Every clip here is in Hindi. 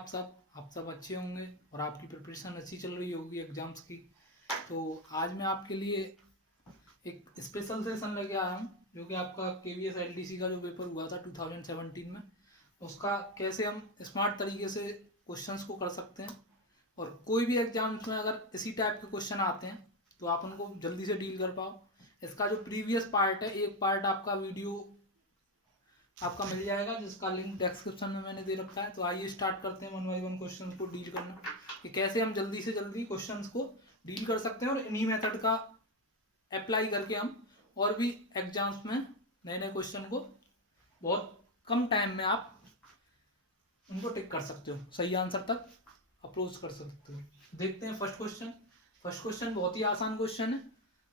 आप सब अच्छे होंगे और आपकी प्रिपरेशन अच्छी चल रही होगी एग्ज़ाम्स की। तो आज मैं आपके लिए एक स्पेशल सेशन लेके आया हूँ, जो कि आपका KVS LDC का जो पेपर हुआ था 2017 में, उसका कैसे हम स्मार्ट तरीके से क्वेश्चंस को कर सकते हैं। और कोई भी एग्जाम्स में अगर इसी टाइप के क्वेश्चन आते हैं तो आप उनको जल्दी से डील कर पाओ। इसका जो प्रीवियस पार्ट है, एक पार्ट आपका वीडियो आपका मिल जाएगा, जिसका लिंक डिस्क्रिप्शन में मैंने दे रखा है। तो आइए स्टार्ट करते हैं वन बाई वन क्वेश्चन को डील करना, कि कैसे हम जल्दी से जल्दी क्वेश्चंस को डील कर सकते हैं और इन्हीं मेथड का अप्लाई करके हम और भी एग्जाम्स में नए नए क्वेश्चन को बहुत कम टाइम में आप उनको टिक कर सकते हो, सही आंसर तक अप्रोच कर सकते हो। देखते हैं फर्स्ट क्वेश्चन। फर्स्ट क्वेश्चन बहुत ही आसान क्वेश्चन है।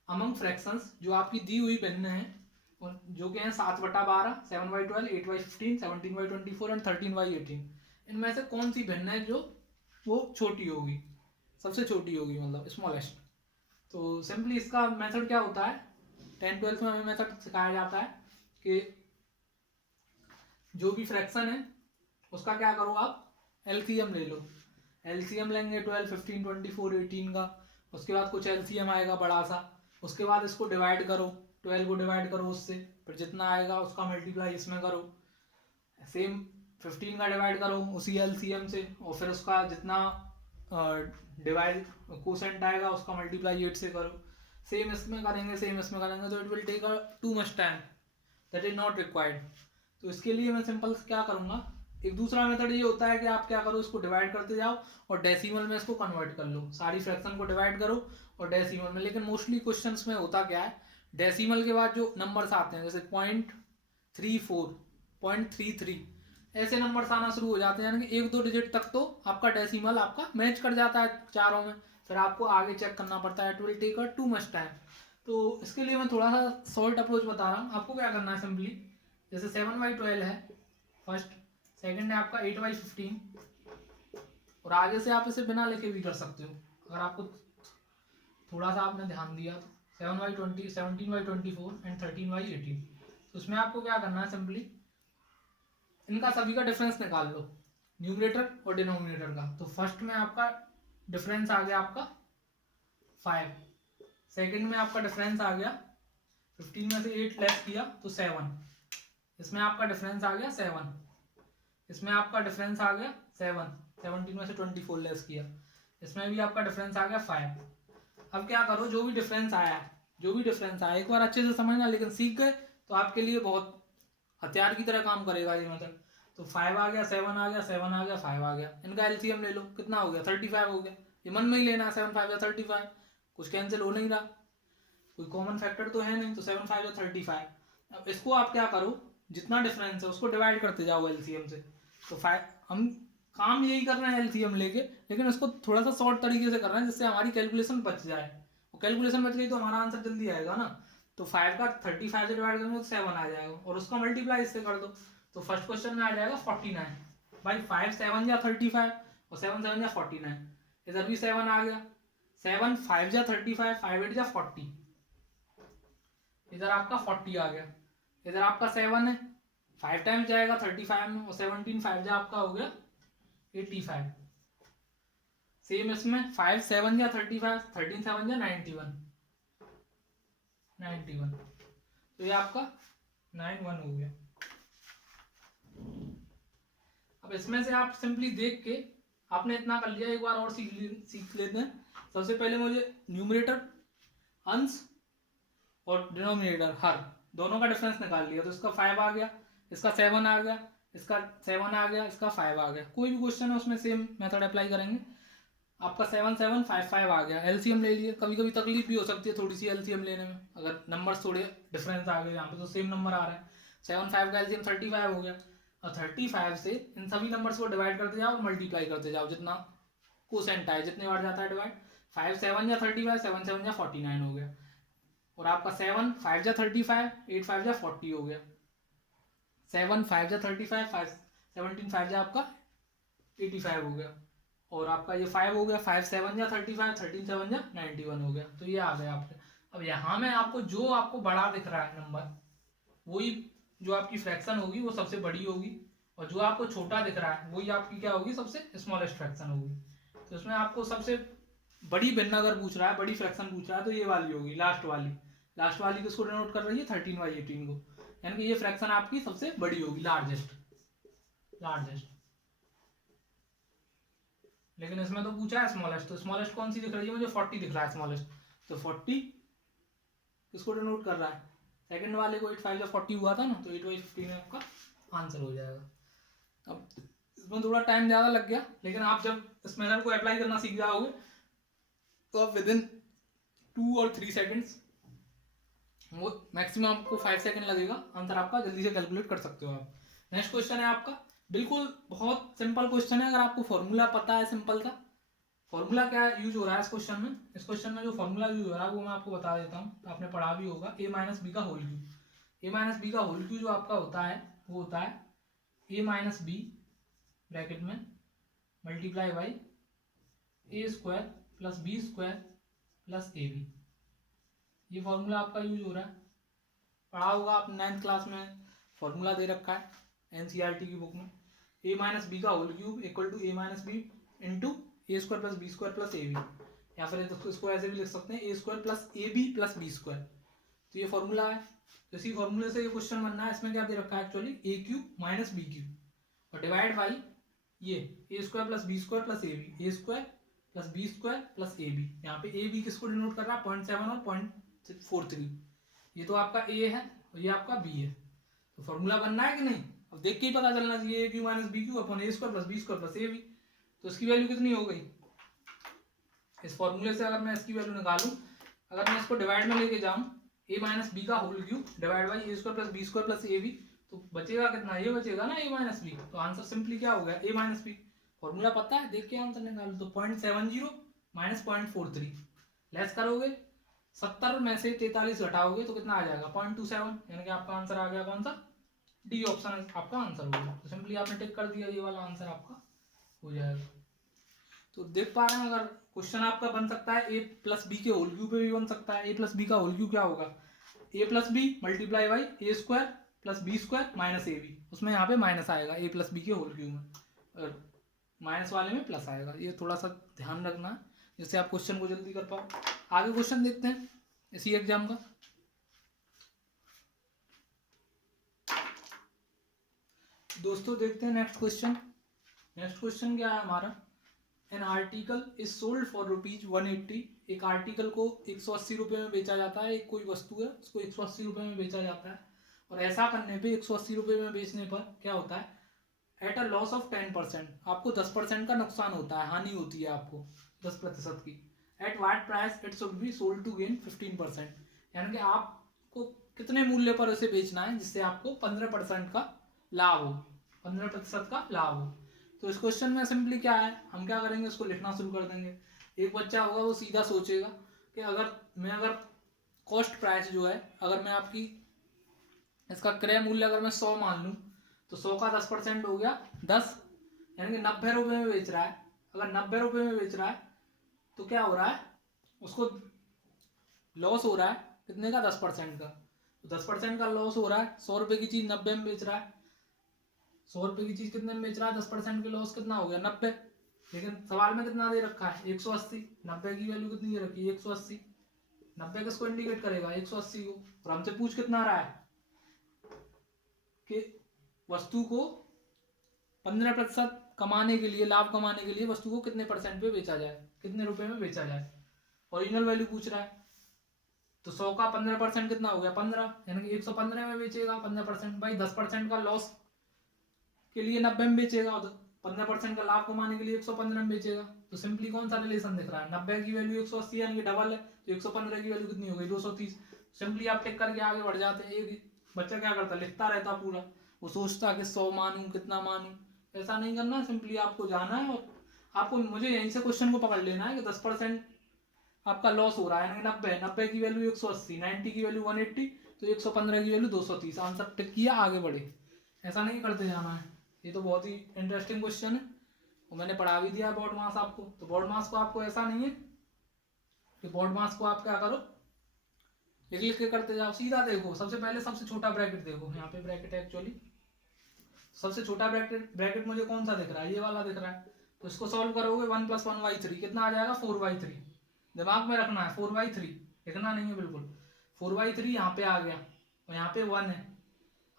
अमंग फ्रैक्शंस जो आपकी दी हुई भिन्न है, और जो कि हैं 7/12, 7/12, 8/15, 17/24 एंड 13/18, इनमें से कौन सी भिन्न है जो वो छोटी होगी, सबसे छोटी होगी, मतलब स्मॉलेस्ट। तो सिंपली इसका मेथड क्या होता है, 10th-12th में हमें मेथड सिखाया जाता है कि जो भी फ्रैक्शन है उसका क्या करो, आप एलसीएम ले लो। एलसीएम लेंगे 12, 15, 24, 18 का। उसके बाद कुछ एलसीएम आएगा बड़ा सा, उसके बाद इसको डिवाइड करो, 12 को डिवाइड करो उससे, फिर जितना आएगा उसका मल्टीप्लाई इसमें करो। सेम 15 का डिवाइड करो उसी एलसीएम से, और फिर उसका जितना डिवाइड कोसेंट आएगा उसका मल्टीप्लाई 8 से करो। सेम इसमें करेंगे, सेम इसमें करेंगे, तो it will take too much time, that is not required. तो इसके लिए मैं सिंपल क्या करूँगा, एक दूसरा मेथड ये होता है कि आप क्या करो, इसको डिवाइड करते जाओ और डेसिमल में इसको कन्वर्ट कर लो। सारी फ्रैक्शन को डिवाइड करो और डेसिमल में। लेकिन मोस्टली क्वेश्चंस में होता क्या है, डेसिमल के बाद जो नंबर्स आते हैं जैसे 0.34, 0.33, ऐसे नंबर्स आना शुरू हो जाते हैं, यानी कि 1-2 डिजिट तक तो आपका डेसिमल आपका मैच कर जाता है चारों में, फिर आपको आगे चेक करना पड़ता है। It will take too much time. तो इसके लिए मैं थोड़ा सा सॉल्ट अप्रोच बता रहा हूँ आपको। क्या करना है, सिंपली जैसे 7/12 है फर्स्ट, सेकंड है आपका 8/15, और आगे से आप इसे बिना लिखे भी कर सकते हो अगर आपको थोड़ा सा आपने ध्यान दिया तो। 7/20, 17/24 एंड 13/18। तो उसमें आपको क्या करना है, सिंपली इनका सभी का डिफरेंस निकाल लो, न्यूमरेटर और डिनोमिनेटर का। तो फर्स्ट में आपका डिफरेंस आ गया आपका 5, सेकंड में आपका डिफरेंस आ गया 15 में से 8 लेस किया तो 7, इसमें आपका डिफरेंस आ गया 7, इसमें आपका डिफरेंस आ गया 7, 17 में से 24 लेस किया, इसमें भी आपका डिफरेंस आ गया 5। अब क्या करो, जो भी डिफरेंस आया एक बार अच्छे से समझना, लेकिन सीख गए तो आपके लिए बहुत हथियार की तरह काम करेगा ये मतलब। तो 5 आ गया, 7 आ गया, 7 आ गया, 5 आ गया, इनका एलसीएम ले लो, कितना हो गया, 35 हो गया। ये मन में ही लेना है, 7×5 = 35, कुछ कैंसिल हो नहीं रहा, कोई कॉमन फैक्टर तो है नहीं, तो 7×5 = 35। अब इसको आप क्या करो, जितना डिफरेंस है उसको डिवाइड करते जाओ एलसीएम से। तो 5, हम काम यही कर रहे हैं एलसीएम लेके, लेकिन उसको थोड़ा सा शॉर्ट तरीके से कर रहे हैं जिससे हमारी कैलकुलेशन बच जाए, और कैलकुलेशन बच गई तो हमारा आंसर जल्दी आएगा ना। तो 5 का 35 से डिवाइड करेंगे तो 7 आ जाएगा, और उसका मल्टीप्लाई इससे कर दो। तो फर्स्ट क्वेश्चन में आ जाएगा 49। भाई 5 7 या 35 और 7 7 या 49, इधर भी 7 आ गया, 7 5 या 35, 5 8 या 40, इधर आपका 40 आ गया, इधर आपका 7 है, 5 टाइम्स जाएगा 35 में, और 17 5 जा आपका हो गया 85। सेम इसमें 5 7 या 35, 13 7 या 91, तो ये आपका 91 हो गया। अब इसमें से आप सिंपली देख के, आपने इतना कर लिया, एक बार और सीख लेते हैं। सबसे पहले मुझे न्यूमरेटर अंश और डिनोमिनेटर हर दोनों का डिफरेंस निकाल लिया। तो इसका 5 आ गया, इसका 7 आ गया, इसका 7 आ गया, इसका 5 आ गया। कोई भी क्वेश्चन है उसमें सेम मेथड अप्लाई करेंगे। आपका 7 7 5 5 आ गया, एलसीएम ले लिए। कभी कभी तकलीफ भी हो सकती है थोड़ी सी एलसीएम लेने में, अगर नंबर थोड़े डिफरेंस आ गए, यहाँ पे तो सेम नंबर आ रहा है। 7 5 का एलसीएम 35 हो गया, और 35 से इन सभी नंबर्स को डिवाइड करते जाओ और मल्टीप्लाई करते जाओ, जितना कोसेंट आए, जितने बार जाता है डिवाइड। 5 7 या 35, 7 7 या 49 हो गया, और आपका 7 5 जा 35, 8 5 जा 40 हो गया। 7 5 जा 35, 17 5 जा आपका 85 हो गया, और आपका ये 5 हो गया। 5 7 या 35, 13 7 या 91 हो गया। तो ये आ गया आपके। अब यहाँ में आपको जो आपको बड़ा दिख रहा है नंबर, वही जो आपकी फ्रैक्शन होगी वो सबसे बड़ी होगी, और जो आपको छोटा दिख रहा है वही आपकी क्या होगी, सबसे स्मॉलेस्ट फ्रैक्शन होगी। तो इसमें आपको सबसे बड़ी भिन्न अगर पूछ रहा है, बड़ी फ्रैक्शन पूछ रहा है, तो ये वाली होगी, लास्ट वाली किसको डिनोट कर रही है, 13/18 को, यानी कि ये फ्रैक्शन आपकी सबसे बड़ी होगी, लार्जेस्ट। लेकिन इसमें तो पूछा है स्मॉलेस्ट, तो स्मॉलेस्ट कौन सी दिख रही है मुझे, 40 दिख रहा है स्मॉलेस्ट, तो 40 किसको डिनोट कर रहा है, सेकंड वाले को। 8 5 40 हुआ था ना, तो 8/15 आपका आंसर हो जाएगा। अब इसमें थोड़ा टाइम ज़्यादा लग गया, लेकिन आप जब इस मेथड को अप्लाई करना सीख जाओगे तो आप विदिन 2 और 3 सेकेंड्स, वो मैक्सिमम आपको 5 सेकेंड लगेगा, आंसर आपका जल्दी से कैलकुलेट कर सकते हो आप। नेक्स्ट क्वेश्चन है आपका, बिल्कुल बहुत सिंपल क्वेश्चन है। अगर आपको फॉर्मूला पता है सिंपल सा, फॉर्मूला क्या यूज हो रहा है इस क्वेश्चन में, जो फॉर्मूला यूज हो रहा है वो मैं आपको बता देता हूँ, तो आपने पढ़ा भी होगा, a माइनस बी का whole cube. a minus B का होल क्यूब जो आपका होता है वो होता है a माइनस बी ब्रैकेट में multiply by a square plus B square plus A B. ये फॉर्मूला आपका यूज हो रहा है, पढ़ा होगा आप 9th क्लास में, फॉर्मूला दे रखा है एनसीईआरटी की बुक में। a माइनस बी का whole cube equal to a minus b into a square plus B square plus A b, या फिर इसको ऐसे भी लिख सकते हैं, a square plus A b plus B square. तो ये फॉर्मूला है, तो इसी फॉर्मूले से ये क्वेश्चन बनना है। इसमें क्या दे रखा है actually, a cube minus b cube और डिवाइड बाई ये a square plus B square plus A b, a square plus B square plus A b. यहाँ पे ए बी किसको डिनोट कर रहा है, 0.7 और 0.43। ये तो आपका ए है और ये आपका बी है, तो फॉर्मूला बनना है कि नहीं, अब देख के ही पता चलना चाहिए, a cube minus b cube अपन a square plus B square plus A B. तो इसकी वैल्यू कितनी हो गई, इस फॉर्मूले से अगर मैं इसकी वैल्यू निकालूं, अगर मैं इसको डिवाइड में लेके जाऊं, ए माइनस बी का whole cube divide by A square plus B square plus A B, तो बचेगा कितना, ये बचेगा ना ए माइनस बी। तो आंसर सिंपली क्या हो गया, ए माइनस बी। फॉर्मूला पता है, देख के आंसर निकालो, तो 0.70 माइनस 0.43 लेस करोगे, 70 में से 43 घटाओगे तो कितना आ जाएगा, 0.27, यानी कि आपका आंसर आ गया कौन सा, डी ऑप्शन आपका आंसर हो गया। तो सिंपली आपने टिक कर दिया, ये वाला आंसर आपका हो जाएगा। तो देख पा रहे हैं, अगर क्वेश्चन आपका बन सकता है ए प्लस बी के होल क्यूब पे भी बन सकता है। ए प्लस बी का होल क्यूब क्या होगा, a plus b multiply by A square plus B square minus a b, उसमें यहाँ पे माइनस आएगा ए प्लस बी के होल क्यूब में, और माइनस वाले में प्लस आएगा। ये थोड़ा सा ध्यान रखना है जिससे आप क्वेश्चन को जल्दी कर पाओ। आगे क्वेश्चन देखते हैं इसी एग्जाम का। दोस्तों देखते हैं नेक्स्ट क्वेश्चन। नेक्स्ट क्वेश्चन क्या है हमारा, an article is sold for ₹180। एक आर्टिकल को 180 रुपये में बेचा जाता है, एक कोई वस्तु है उसको 180 रुपये में बेचा जाता है, और ऐसा करने पे 180 रुपये में बेचने पर क्या होता है, एट अ लॉस ऑफ 10%, आपको 10% का नुकसान होता है, हानि होती है आपको 10% की। At what price it should be sold to gain 15%, यानी कि आपको कितने मूल्य पर इसे बेचना है जिससे आपको 15% का लाभ हो, 15% का लाभ हो। तो इस क्वेश्चन में सिंपली क्या है, हम क्या करेंगे, इसको लिखना शुरू कर देंगे। एक बच्चा होगा वो सीधा सोचेगा कि अगर कॉस्ट प्राइस जो है, अगर मैं आपकी इसका क्रय मूल्य अगर मैं 100 मान लूँ, तो 100 का 10% हो गया 10, यानी कि 90 रुपये में बेच रहा है। अगर 90 रुपये में बेच रहा है तो क्या हो रहा है, उसको लॉस हो रहा है कितने का, 10% का। तो 10% का लॉस हो रहा है, 100 रुपये की चीज़ 90 में बेच रहा है, 100 रुपये की चीज़ कितने में बेच रहा है, 10% के लॉस कितना हो गया, 90। लेकिन सवाल में कितना दे रखा है, 180। 90 की वैल्यू कितनी दे रखी है, 180। 90 किसको इंडिकेट करेगा, 180 को। और हमसे पूछ कितना रहा है कि वस्तु को 15% कमाने के लिए, लाभ कमाने के लिए वस्तु को कितने % पे बेचा जाए, कितने रुपए में बेचा जाए, ओरिजिनल वैल्यू पूछ रहा है। तो 100 का 15% कितना हो गया, 15, यानी कि 115 में बेचेगा 15%, भाई 10% का लॉस के लिए 90 में बेचेगा, और 15% का लाभ कमाने के लिए 115 में बेचेगा। तो सिंपली कौन सा रिलेशन दिख रहा है, 90 की वैल्यू 180 यानी कि डबल है, तो 115 की वैल्यू कितनी हो गई, 230। सिंपली आप टिक करके आगे बढ़ जाते हैं। एक बच्चा क्या करता, लिखता रहता पूरा, वो सोचता कि 100 मानूं कितना मानूं, ऐसा नहीं करना। सिंपली आपको जाना है और आपको मुझे यहीं से क्वेश्चन को पकड़ लेना है कि 10% आपका लॉस हो रहा है, यानी 90 की वैल्यू 180, 90 की वैल्यू 180, तो 115 की वैल्यू 230। आंसर टिक किया, आगे बढ़े, ऐसा नहीं करते जाना है। ये तो बहुत ही इंटरेस्टिंग क्वेश्चन है और मैंने पढ़ा भी दिया बोर्ड मास आपको। तो बोर्ड मास को आपको ऐसा नहीं है कि बोर्ड मास को आप क्या करो, लिख के करते जाओ, सीधा देखो। सबसे पहले सबसे छोटा ब्रैकेट देखो, यहाँ पे ब्रैकेट है एक्चुअली, सबसे छोटा ब्रैकेट मुझे कौन सा दिख रहा है, ये वाला दिख रहा है, तो इसको सॉल्व करोगे 1 + 1/3 कितना आ जाएगा 4/3। दिमाग में रखना है 4/3, लिखना नहीं है बिल्कुल। 4/3 यहाँ पे आ गया और यहाँ पे 1 है।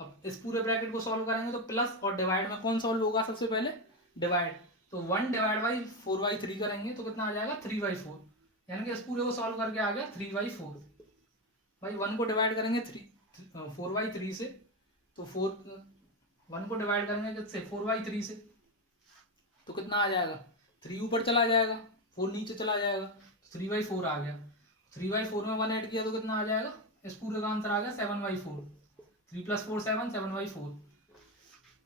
अब इस पूरे ब्रैकेट को सॉल्व करेंगे तो प्लस और डिवाइड में कौन सॉल्व होगा सबसे पहले, डिवाइड। तो 1 डिवाइड बाई 4/3 करेंगे तो कितना आ जाएगा 3/4, यानी कि इस पूरे को सॉल्व करके आ गया 3/4। भाई 1 को डिवाइड करेंगे 4/3 से, तो 1 को डिवाइड करेंगे किससे 4/3 से, तो कितना आ जाएगा 3 ऊपर चला जाएगा 4 नीचे चला जाएगा, तो 3/4 आ गया। 3/4 में 1 ऐड किया तो कितना आ जाएगा, इस पूरे का आंसर आ गया 7/4। 3 + 4 7, 7/4।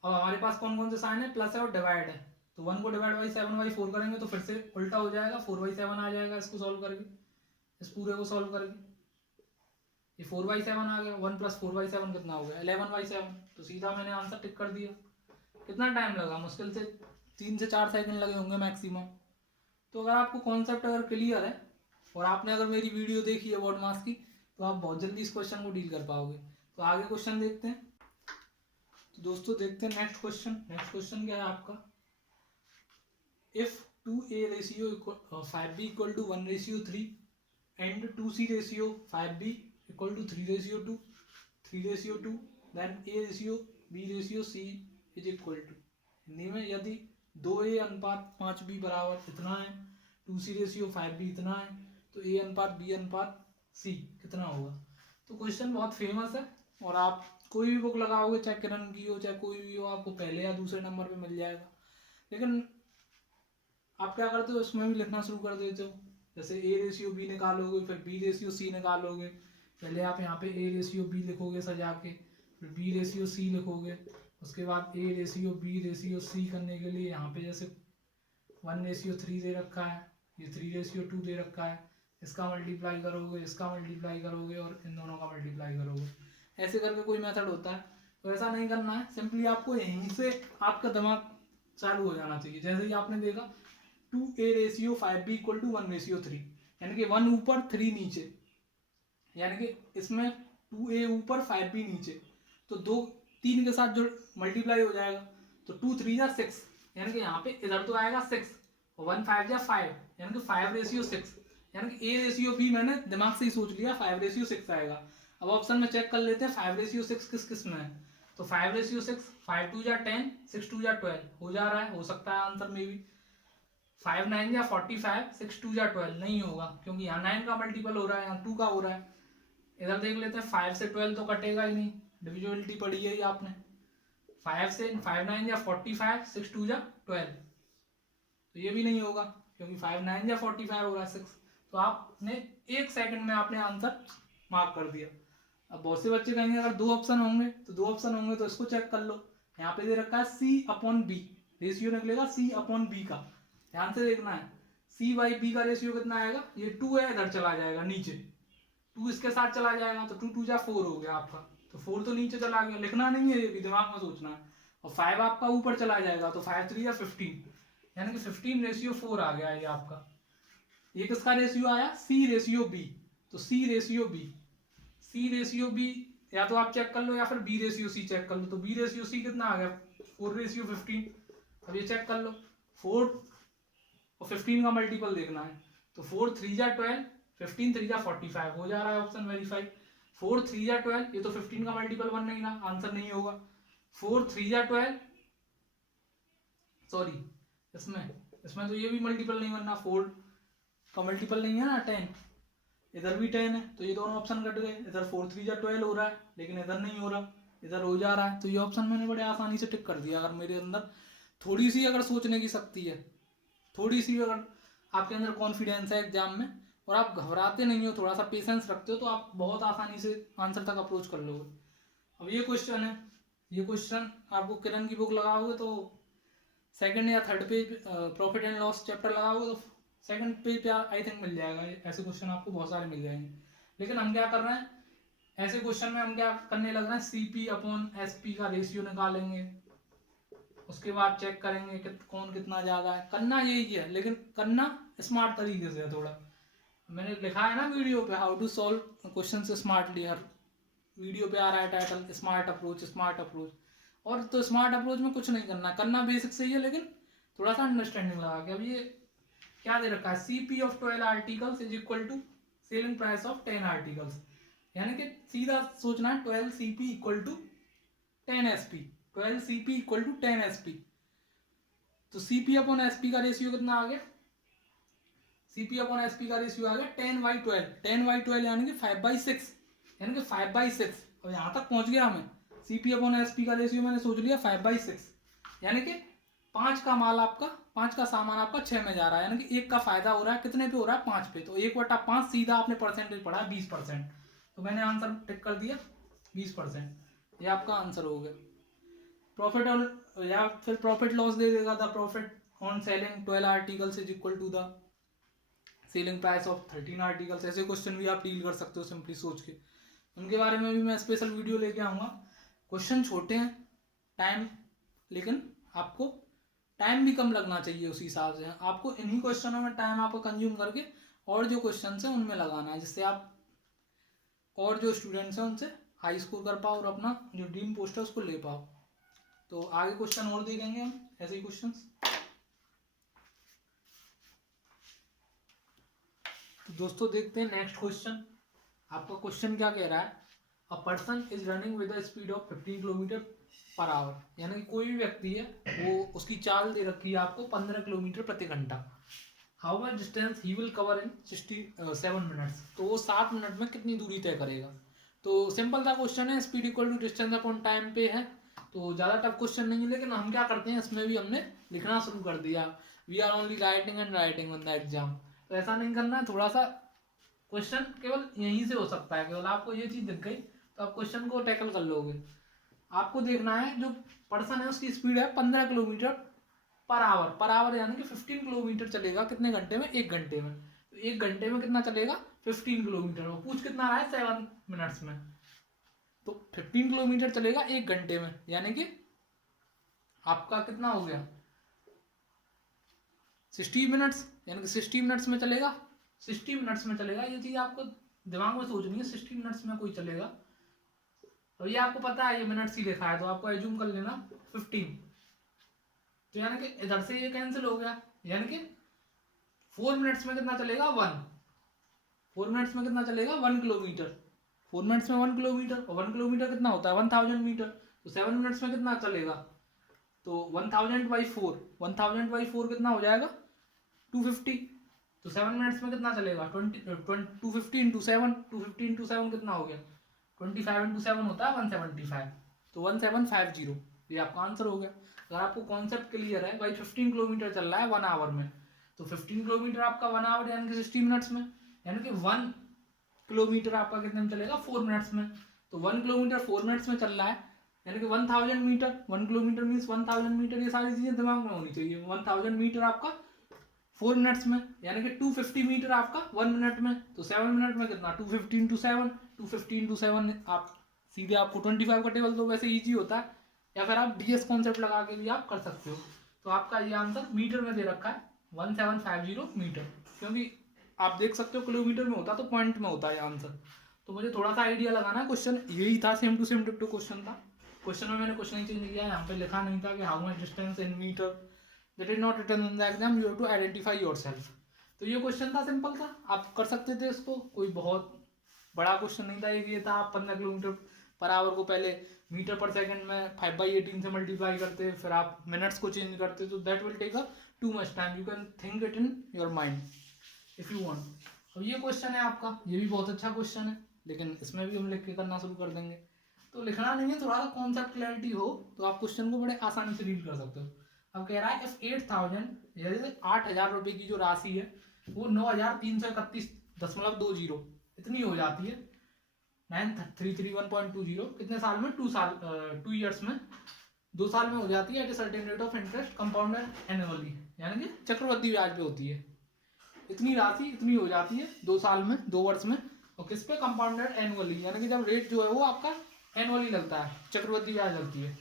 अब हमारे पास कौन कौन से साइन है, प्लस है और डिवाइड है, तो 1 को डिवाइड बाई 7/4 करेंगे तो फिर से उल्टा हो जाएगा 4/7 आ जाएगा इसको सॉल्व करके, इस पूरे को सॉल्व करके ये 4/7 आ गया। 1 + 4/7 कितना हो गया 11/7। तो सीधा मैंने आंसर टिक कर दिया। कितना टाइम लगा, मुश्किल से 3 से 4 सेकंड लगे होंगे मैक्सिमम। तो अगर आपको कॉन्सेप्ट अगर क्लियर है और आपने अगर मेरी वीडियो देखी है बॉड मास की, तो आप बहुत जल्दी इस क्वेश्चन को डील कर पाओगे। तो आगे क्वेश्चन देखते हैं। तो दोस्तों देखते हैं नेक्स्ट क्वेश्चन। नेक्स्ट क्वेश्चन क्या है आपका, if 2a ratio 5b = 1:3 and 2c ratio 5b = 3:2, 3:2, then a ratio b ratio c is equal to. Hindi में यदि 2a अनुपात 5b बराबर इतना है, 2c रेशियो 5b इतना है, तो a अनुपात b अनुपात c कितना होगा। तो क्वेश्चन बहुत फेमस है और आप कोई भी बुक लगाओगे, चाहे किरण की हो चाहे कोई भी हो, आपको पहले या दूसरे नंबर पे मिल जाएगा। लेकिन आप क्या करते हो, इसमें भी लिखना शुरू कर देते हो। जैसे a रेशियो b निकालोगे, फिर b रेशियो c निकालोगे। पहले आप यहाँ पे a रेशियो b लिखोगे सजा के, फिर b रेशियो c लिखोगे, उसके बाद a ratio b ratio c करने के लिए यहाँ पे जैसे 1:3 दे रखा है, ये 3:2 दे रखा है, इसका मल्टीप्लाई करोगे, इसका मल्टीप्लाई करोगे और इन दोनों का मल्टीप्लाई करोगे। ऐसे करके कोई मेथड होता है, तो ऐसा नहीं करना है। सिंपली आपको यहीं से आपका दिमाग चालू हो जाना चाहिए। जैसे ही आपने देखा 2a रेशियो 5b = 1:3, यानी कि 1 ऊपर 3 नीचे, यानी कि इसमें 2a ऊपर 5b नीचे, तो 2 3 के साथ जो मल्टीप्लाई हो जाएगा, तो 2 3 जा 6, यानी कि यहाँ पे इधर तो आएगा 6 और 1 5 जा 5, यानी कि 5:6, यानी कि a रेशियो b मैंने दिमाग से ही सोच लिया 5:6 आएगा। अब ऑप्शन में चेक कर लेते हैं 5:6 किस किस में है। तो 5:6, 5 2 जा 10, 6 2 जा 12 हो जा रहा है, हो सकता है आंसर में भी। 5 9 या 45, 6 2 या 12 नहीं होगा, क्योंकि यहाँ 9 का मल्टीपल हो रहा है, यहाँ 2 का हो रहा है। इधर देख लेते हैं 5 से 12 तो कटेगा ही नहीं, डिविजिबिलिटी पढ़ी है आपने। 5 से 5 9 या 45, 6 2 या 12, तो ये भी नहीं होगा, क्योंकि 5 9 या 45 हो रहा है 6। तो आपने 1 सेकंड में आपने आंसर मार्क कर दिया। अब बहुत से बच्चे कहेंगे अगर 2 ऑप्शन होंगे तो 2 ऑप्शन होंगे तो इसको चेक कर लो। यहाँ पे दे रखा है c/b, रेशियो निकलेगा c/b का। ध्यान से देखना है, c/b का रेशियो कितना आएगा, ये 2 है, इधर चला जाएगा नीचे, 2 इसके साथ चला जाएगा, तो 2 2 जा 4 हो गया आपका, तो 4 तो नीचे चला गया, लिखना नहीं है, ये भी दिमाग में सोचना है। और 5 आपका ऊपर चला जाएगा, तो 5 3 या 15, यानी कि 15:4 आ गया ये आपका। ये किसका रेशियो आया, c रेशियो b, तो c ratio b, c ratio b या तो आप चेक कर लो या फिर b रेशियो c चेक कर लो। तो b रेशियो c कितना आ गया 4:15। अब ये चेक कर लो, 4 और 15 का मल्टीपल देखना है, तो 4 3 जा 12, 15 3 जा 45 हो जा रहा है, ऑप्शन वेरीफाई। 4 3 जा 12, ये तो 15 का मल्टीपल 1 नहीं ना, आंसर नहीं होगा। 4 3 जा 12, सॉरी इसमें तो ये भी मल्टीपल नहीं बनना, 4 का मल्टीपल नहीं है ना 10, इधर भी 10 है, तो ये दोनों ऑप्शन कट गए। इधर 4 3 जा 12 हो रहा है, लेकिन इधर नहीं हो रहा, इधर हो जा रहा है, तो ये ऑप्शन मैंने बड़े आसानी से टिक कर दिया। अगर मेरे अंदर थोड़ी सी अगर सोचने की शक्ति है, थोड़ी सी अगर आपके अंदर कॉन्फिडेंस है एग्जाम में और आप घबराते नहीं हो, थोड़ा सा पेशेंस रखते हो, तो आप बहुत आसानी से आंसर तक अप्रोच कर लोगे। अब ये क्वेश्चन है, ये क्वेश्चन आपको किरण की बुक लगाओगे तो सेकंड या third page, profit and loss chapter लगाओगे तो सेकंड पेज पे आई थिंक मिल जाएगा। ऐसे क्वेश्चन आपको बहुत सारे मिल जाएंगे। लेकिन हम क्या कर रहे हैं, ऐसे क्वेश्चन में हम क्या करने लग रहे हैं, CP/SP का रेशियो निकालेंगे, उसके बाद चेक करेंगे कि कौन कितना ज़्यादा है। करना यही है, लेकिन करना स्मार्ट तरीके से है थोड़ा। मैंने लिखा है ना वीडियो पे, how to solve question smartly, हर वीडियो पे आ रहा है title, smart approach, smart approach. और तो स्मार्ट अप्रोच में कुछ नहीं करना बेसिक सही है, लेकिन थोड़ा सा अंडरस्टैंडिंग लगा के। अब ये क्या दे रखा है, CP of 12 articles is equal to selling price of 10 articles, यानी कि सीधा सोचना है 12 CP equal to 10 SP, 12 CP equal to 10 SP। तो CP अपॉन SP का रेशियो कितना आ गया, CP अपॉन SP का रेशियो आ गया 10/12, 10/12 यानी कि 5/6, यानी कि 5/6। और यहाँ तक पहुंच गया हमें, CP अपॉन SP का रेशियो मैंने सोच लिया 5/6, यानी कि 5 का सामान आपका 6 में जा रहा है, यानी कि 1 का फायदा हो रहा है, कितने पे हो रहा है, 5 पे। तो 1/5 सीधा आपने परसेंटेज पढ़ा 20%, तो मैंने आंसर टिक कर दिया 20%, ये आपका आंसर हो गया। प्रॉफिट और या फिर प्रॉफिट लॉस दे देगा, the profit on selling 12 articles is equal to the selling price of 13 articles. ऐसे क्वेश्चन भी आप डील कर सकते हो सिंपली सोच के, उनके बारे में भी मैं स्पेशल वीडियो लेके आऊँगा। क्वेश्चन छोटे हैं टाइम, लेकिन आपको टाइम भी कम लगना चाहिए, उसी हिसाब से आपको इन्हीं क्वेश्चनों में टाइम आपको कंज्यूम करके और जो क्वेश्चन हैं उनमें लगाना है, जिससे आप और जो स्टूडेंट्स हैं उनसे हाई स्कोर कर पाओ और अपना जो ड्रीम पोस्ट है उसको ले पाओ। तो आगे क्वेश्चन और देखेंगे हम ऐसे ही क्वेश्चन। तो दोस्तों देखते हैं नेक्स्ट क्वेश्चन। आपका क्वेश्चन क्या कह रहा है, a person is running with a speed of 15 kilometre per hour, यानी कि कोई भी व्यक्ति है वो उसकी चाल दे रखी है आपको 15 किलोमीटर प्रति घंटा। How much distance he will cover in 67 minutes, तो वो 7 मिनट में कितनी दूरी तय करेगा। तो सिंपल सा क्वेश्चन है, speed equal to distance upon time पे है, तो ज़्यादा टफ क्वेश्चन नहीं है। लेकिन हम क्या करते हैं, इसमें भी हमने लिखना शुरू कर दिया, we are only writing and writing on the exam. तो ऐसा नहीं करना है, थोड़ा सा क्वेश्चन केवल यहीं से हो सकता है, केवल आपको ये चीज़ दिख गई तो आप क्वेश्चन को टैकल कर लोगे। आपको देखना है जो पर्सन है उसकी स्पीड है 15 किलोमीटर पर आवर, यानी कि 15 किलोमीटर चलेगा कितने घंटे में, 1 घंटे में। तो 1 घंटे में कितना चलेगा, 15 किलोमीटर। वो पूछ कितना रहा है, 7 मिनट्स में। तो 15 किलोमीटर चलेगा 1 घंटे में, यानी कि आपका कितना हो गया 60 मिनट्स, यानी कि 60 मिनट्स में चलेगा, 60 मिनट्स में चलेगा। ये चीज़ आपको दिमाग में सोचनी है, 60 मिनट्स में कोई चलेगा। तो ये आपको पता है, ये मिनट्स ही लिखा है, तो आपको एज्यूम कर लेना 15। तो यानी कि इधर से ये कैंसिल हो गया, यानी कि 4 मिनट्स में कितना चलेगा, 4 मिनट्स में कितना चलेगा, 1 किलोमीटर। 4 मिनट्स में 1 किलोमीटर, और 1 किलोमीटर कितना होता है, 1000 मीटर। तो 7 मिनट्स में कितना चलेगा, तो 1000/4, 1000/4 कितना हो जाएगा, 250। तो 7 मिनट्स में कितना चलेगा, 250 इंटू 7, 250 इंटू 7 कितना हो गया, 25 इंटू 7 होता है 175, तो 1750, ये आपका आंसर हो गया। अगर आपको कॉन्सेप्ट क्लियर है, भाई 15 किलोमीटर चल रहा है 1 आवर में, तो 15 किलोमीटर आपका 1 आवर यानी कि 60 मिनट्स में, यानी कि 1 किलोमीटर आपका कितने में चलेगा, 4 मिनट्स में। तो 1 किलोमीटर 4 मिनट्स में चल रहा है, यानी कि 1000 मीटर, 1 किलोमीटर मीन्स 1000 मीटर। ये सारी चीज़ें दिमाग में होनी चाहिए। 1000 मीटर आपका 4 मिनट्स में, यानी कि 250 मीटर आपका 1 मिनट में। तो 7 मिनट में कितना, 250 इंटू 7, 250 इंटू 7, आप सीधे आपको 25 का टेबल तो वैसे ईजी होता है, या फिर आप DS कॉन्सेप्ट लगा के भी आप कर सकते हो। तो आपका ये आंसर मीटर में दे रखा है 1750 मीटर, क्योंकि आप देख सकते हो किलोमीटर में होता तो पॉइंट में होता है आंसर। तो मुझे थोड़ा सा आइडिया लगाना है, क्वेश्चन यही था, सेम टू सेम डिप्टो क्वेश्चन था। क्वेश्चन में मैंने कुछ नहीं चेंज किया, यहाँ पे लिखा नहीं था कि how much distance in meter, that is not written in the exam, you have to identify yourself. तो ये क्वेश्चन था, सिंपल था, आप कर सकते थे इसको, कोई बहुत बड़ा क्वेश्चन नहीं था। एक ये था, आप 15 किलोमीटर पर आवर को पहले मीटर पर सेकंड में 5/18 से मल्टीप्लाई करते, फिर आप मिनट्स को चेंज करते, तो that will take a too much time, you can think it in your mind if you want. अब ये क्वेश्चन है आपका, ये भी बहुत अच्छा क्वेश्चन है, लेकिन इसमें भी हम लिख के करना शुरू कर देंगे। तो लिखना नहीं है, थोड़ा सा कॉन्सेप्ट क्लैरिटी हो तो आप क्वेश्चन को बड़े आसानी से रीड कर सकते हो। अब कह रहा है इफ 8000, जैसे 8000 रुपये की जो राशि है वो 9331.20 इतनी हो जाती है, 9331.20 कितने साल में, 2 ईयर्स में, 2 साल में हो जाती है, at a certain rate of interest compounded annually, यानी कि चक्रवृद्धि ब्याज पे होती है। इतनी राशि इतनी हो जाती है 2 साल में, 2 वर्ष में, और किस पे, कंपाउंडेड एनुअली, यानी कि जब रेट जो है वो आपका एनुअली लगता है, चक्रवृद्धि ब्याज लगती है।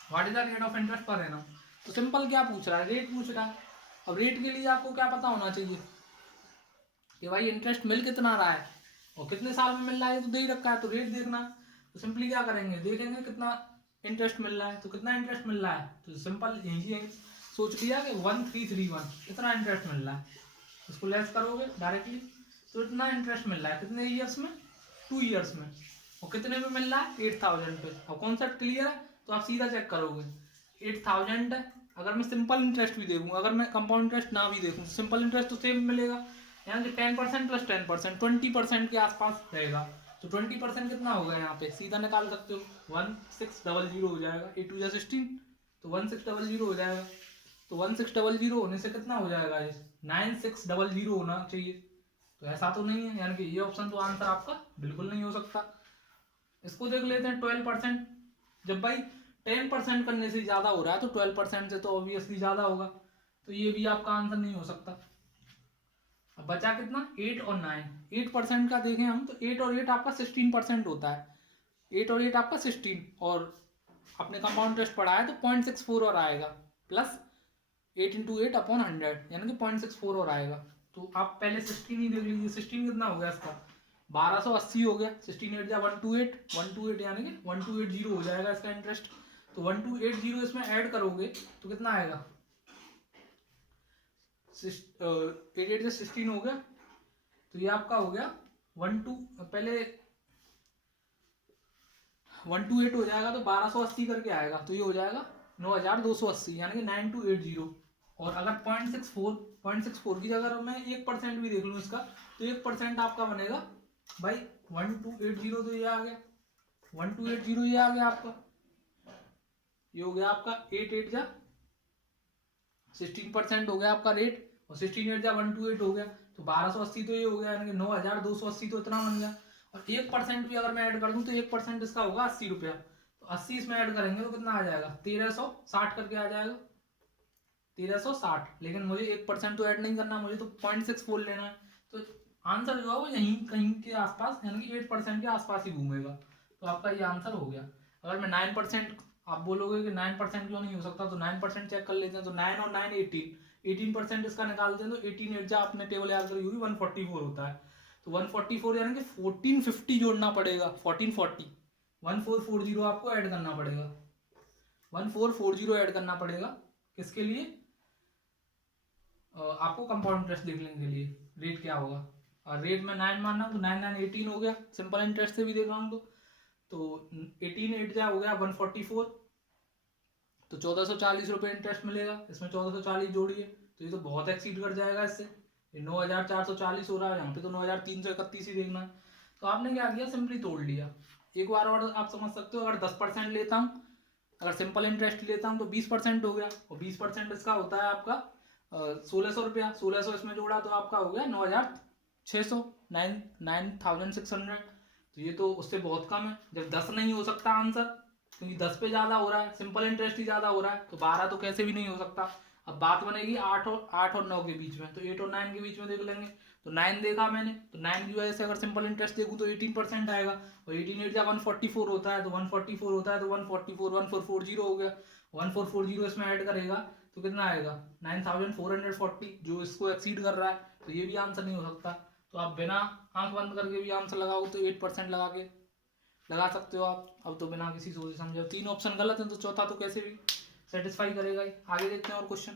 What is the rate of interest per annum. तो सिंपल क्या पूछ रहा है, रेट पूछ रहा है। अब रेट के लिए आपको क्या पता होना चाहिए कि भाई इंटरेस्ट मिल कितना रहा है और कितने साल में मिल रहा है, तो दे ही रखा है, तो रेट देखना। तो सिंपली क्या करेंगे, देखेंगे कितना इंटरेस्ट मिल रहा है। तो कितना इंटरेस्ट मिल रहा है, तो सिंपल यही सोच लिया कि 1331 इतना इंटरेस्ट मिल रहा है। इसको लेस करोगे डायरेक्टली तो इतना इंटरेस्ट मिल रहा है कितने ईयर्स में, 2 ईयर्स में। और कितने पे मिल रहा है, 8000 पे। और कॉन्सेप्ट क्लियर है तो आप सीधा चेक करोगे 8000 है। अगर मैं सिंपल इंटरेस्ट भी देखूँ, अगर मैं कंपाउंड इंटरेस्ट ना भी देखूँ, सिंपल इंटरेस्ट तो सेम मिलेगा, यानी कि 10% प्लस 10% 20% के आसपास रहेगा। तो 20% कितना होगा यहाँ पे सीधा निकाल सकते हो, 1600 हो जाएगा। 8 2 16 तो 1600 हो जाएगा। तो 1600 होने से कितना हो जाएगा, ये 9600 होना चाहिए। तो ऐसा तो नहीं है, यानी कि ये ऑप्शन तो आंसर आपका बिल्कुल नहीं हो सकता। इसको देख लेते हैं 12%। जब भाई 10% करने से ज्यादा हो रहा है तो 12% से तो ऑब्वियसली ज्यादा होगा, तो ये भी आपका आंसर नहीं हो सकता। अब बचा कितना, 8 और 9। 8% का देखें हम तो 8 और 8 आपका 16% होता है। 8 और 8 आपका 16, और आपने कंपाउंड इंटरेस्ट पढ़ा है तो 0.64 और आएगा, प्लस 8 इंटू 8 अपॉन 100 यानी कि 0.64 और आएगा। तो आप पहले 16 ही देख लीजिए, 16 कितना हो गया इसका, 1280 हो गया। 16 8 जा 128, 128 यानी कि 1280 हो जाएगा इसका इंटरेस्ट। तो 1280 इसमें ऐड करोगे तो कितना आएगा, 8 8 से 16 हो गया। तो ये आपका हो गया 128 हो जाएगा, तो 1280 करके आएगा। तो ये हो जाएगा 9280 यानी कि 9280। और अगर 0.64 की जगह मैं 1% भी देख लूँ इसका, तो 1% आपका बनेगा भाई 1280। तो ये आ गया 1280, ये आ गया आपका। ये हो गया आपका 8 8 जा 16% हो गया आपका रेट, और 16 8 जा 128 हो गया। तो 1280 तो ये हो गया, यानी कि 9280 तो इतना बन गया। और 1% भी अगर मैं ऐड कर दूं तो 1% इसका होगा 80 रुपया। तो 80 इसमें ऐड करेंगे तो कितना आ जाएगा, 1360 करके आ जाएगा, 1360। लेकिन मुझे 1% तो ऐड नहीं करना, मुझे तो 0.64 लेना है। तो आंसर जो है वो यहीं कहीं के आसपास यानी कि 8% के आसपास ही घूमेगा। तो आपका ये आंसर हो गया। अगर मैं 9%, आप बोलोगे कि 9% क्यों नहीं हो सकता, तो 9% चेक कर लेते हैं। तो 9 और 9 18% इसका निकालते हैं, तो 18 8 जा आपने टेबल याद करी होगी 144 होता है। तो 144 यानी कि 1450 जोड़ना पड़ेगा, 1440 1440 आपको ऐड करना पड़ेगा, 1440 ऐड करना पड़ेगा। किसके लिए, आपको कंपाउंड इंटरेस्ट देखने के लिए रेट क्या होगा। और रेट में 9 मानना तो 9 9 18 हो गया, सिंपल इंटरेस्ट से भी देख रहा हूँ तो 18 8 जा हो गया 144। तो 1440 रुपये इंटरेस्ट मिलेगा, इसमें 1440 जोड़िए तो ये तो बहुत एक्सीड कर जाएगा इससे। ये 9440 हो रहा है, यहाँ पे तो 9331 ही देखना है। तो आपने क्या किया, सिंपली तोड़ लिया। एक बार और आप समझ सकते हो, अगर 10% लेता हूँ, अगर सिंपल इंटरेस्ट लेता हूँ तो 20% हो गया, और 20% इसका होता है आपका 1600 रुपया। 1600 इसमें जोड़ा तो आपका हो गया 9600, 9600। तो ये तो उससे बहुत कम है। जब 10 नहीं हो सकता आंसर, क्योंकि 10 पे ज़्यादा हो रहा है, सिंपल इंटरेस्ट ही ज़्यादा हो रहा है, तो 12 तो कैसे भी नहीं हो सकता। अब बात बनेगी 8 और 9 के बीच में, तो 8 और 9 के बीच में देख लेंगे। तो 9 देखा मैंने, तो 9 की वजह से अगर सिंपल इंटरेस्ट देखूँ तो 18% आएगा, और 18 8 जा 144 होता है, तो 144 होता है तो 144 1440 हो गया। 1440 इसमें ऐड करेगा तो कितना आएगा 9440, जो इसको एक्सीड कर रहा है। तो ये भी आंसर नहीं हो सकता। तो आप बिना आंख बंद करके भी आंसर लगाओ तो 8% लगा सकते हो आप। अब तो बिना किसी सोचे समझे 3 ऑप्शन गलत है, तो चौथा तो कैसे भी सेटिस्फाई करेगा ही। आगे देखते हैं और क्वेश्चन।